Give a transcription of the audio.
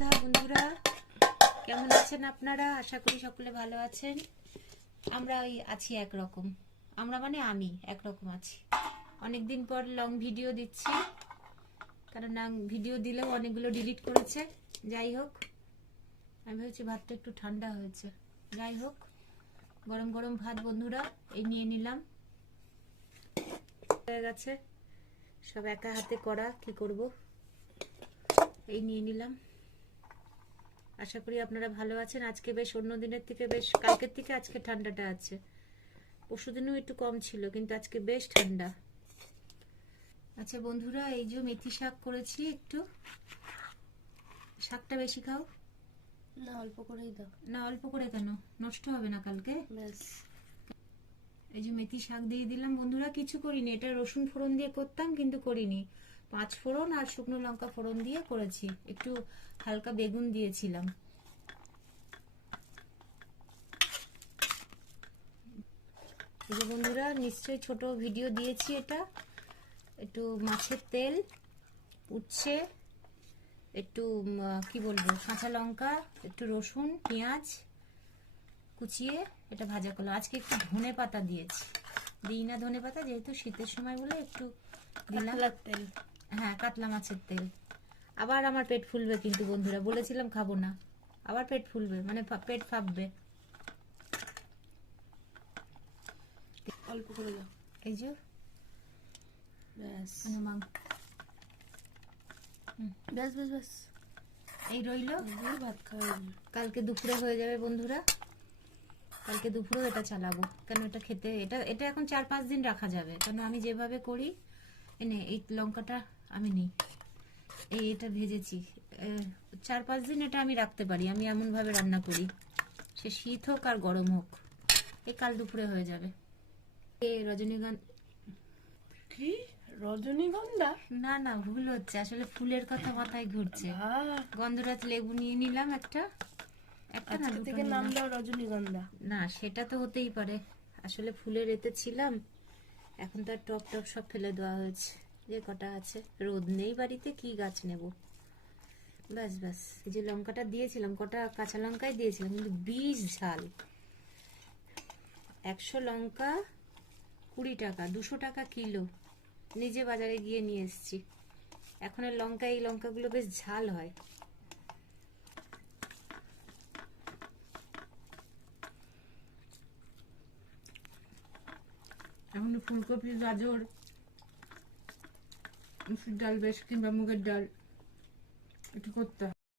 সন্ধ্যা বন্ধুরা, কেমন আছেন আপনারা? আশা করি সকলে ভালো আছেন। আমরা ওই আছি একরকম, আমরা মানে আমি একরকম আছি। অনেকদিন পর লং ভিডিও দিচ্ছি, কারণ ভিডিও দিলেও অনেকগুলো ডিলিট করেছে। যাই হোক, আমি ভেবেছি ভাতটা একটু ঠান্ডা হয়েছে। যাই হোক, গরম গরম ভাত বন্ধুরা এই নিয়ে নিলাম। হয়ে গেছে, সব একা হাতে করা, কি করব, এই নিয়ে নিলাম। আশা করি আপনারা ভালো আছেন। আজকে বেশ অন্য দিনের থেকে, বেশ কালকের থেকে আজকে ঠান্ডাটা আছে। পরশুদিনও একটু কম ছিল, কিন্তু আজকে বেশ ঠান্ডা। আচ্ছা বন্ধুরা, এই যে মেথি শাক করেছি একটু। শাকটা বেশি খাও না, অল্প করেই দাও। না, অল্প করে কেন? নষ্ট হবে না কালকে? ব্যাস। এই যে মেথি শাক দিয়ে দিলাম বন্ধুরা। কিছু করিনি, এটা রসুন ফোড়ন দিয়ে করতাম কিন্তু করিনি। 5 ফোড়ন আর শুকনো লঙ্কা ফোড়ন দিয়ে করেছি। একটু হালকা বেগুন দিয়েছিলাম। এই যে বন্ধুরা, নিশ্চয়ই ছোট ভিডিও দিয়েছি। এটা একটু মাছের তেল, উচ্ছে, একটু কি বলবো, কাঁচা লঙ্কা, একটু রসুন, পেঁয়াজ কুচিয়ে এটা ভাজা করলাম। আজকে একটু ধনে পাতা দিয়েছি, দিই না ধনে পাতা, যেহেতু শীতের সময় বলে একটু দিলাম। তেল, হ্যাঁ, কাতলা মাছের তেল। আবার আমার পেট ফুলবে কিন্তু বন্ধুরা, বলেছিলাম খাবো না, আবার পেট ফুলবে, মানে পেট ফাঁপবে। অল্প করে দাও। এই যে ব্যাস ব্যাস ব্যাস ব্যাস, এই রইলো। ভাত খাওয়া কালকে দুপুরে হয়ে যাবে বন্ধুরা, কালকে দুপুরেও এটা চালাবো। কেন এটা খেতে, এটা এখন 4-5 দিন রাখা যাবে, কেন আমি যেভাবে করি। এনে এই লঙ্কাটা আমি নিই, এটা ভেজেছি। 4-5 দিন এটা আমি রাখতে পারি, আমি এমন ভাবে রান্না করি, সে শীত হোক আর গরম হোক। এই কাল দুপুরে হয়ে যাবে। রজনীগন্ধা, কি রজনীগন্ধা? না না, ভুল হচ্ছে, আসলে ফুলের কথা মাথায় ঘুরছে। গন্ধরাজ লেবু নিয়ে নিলাম একটা, একটা না দুটো থেকে নাম নিলাম। দাও রজনীগন্ধা। না, সেটা তো হতেই পারে, আসলে ফুলের এতে ছিলাম। এখন তো আর টপ টপ সব ফেলে দেওয়া হয়েছে, যে কটা আছে। রোদ নেই বাড়িতে, কি গাছ নেব। ব্যাস ব্যাস, এই যে লঙ্কাটা দিয়েছিলাম, কটা কাঁচা লঙ্কাই দিয়েছিলাম, কিন্তু বিষ ঝাল। 100 লঙ্কা 20 টাকা, 200 টাকা কিলো। নিজে বাজারে গিয়ে নিয়ে এসেছি। এখন এই লঙ্কাগুলো বেশ ঝাল হয়। এখন ফুলকপি, গাজর, মুসুর ডাল বেশ, কিংবা মুগের ডাল একটু করতে হয়।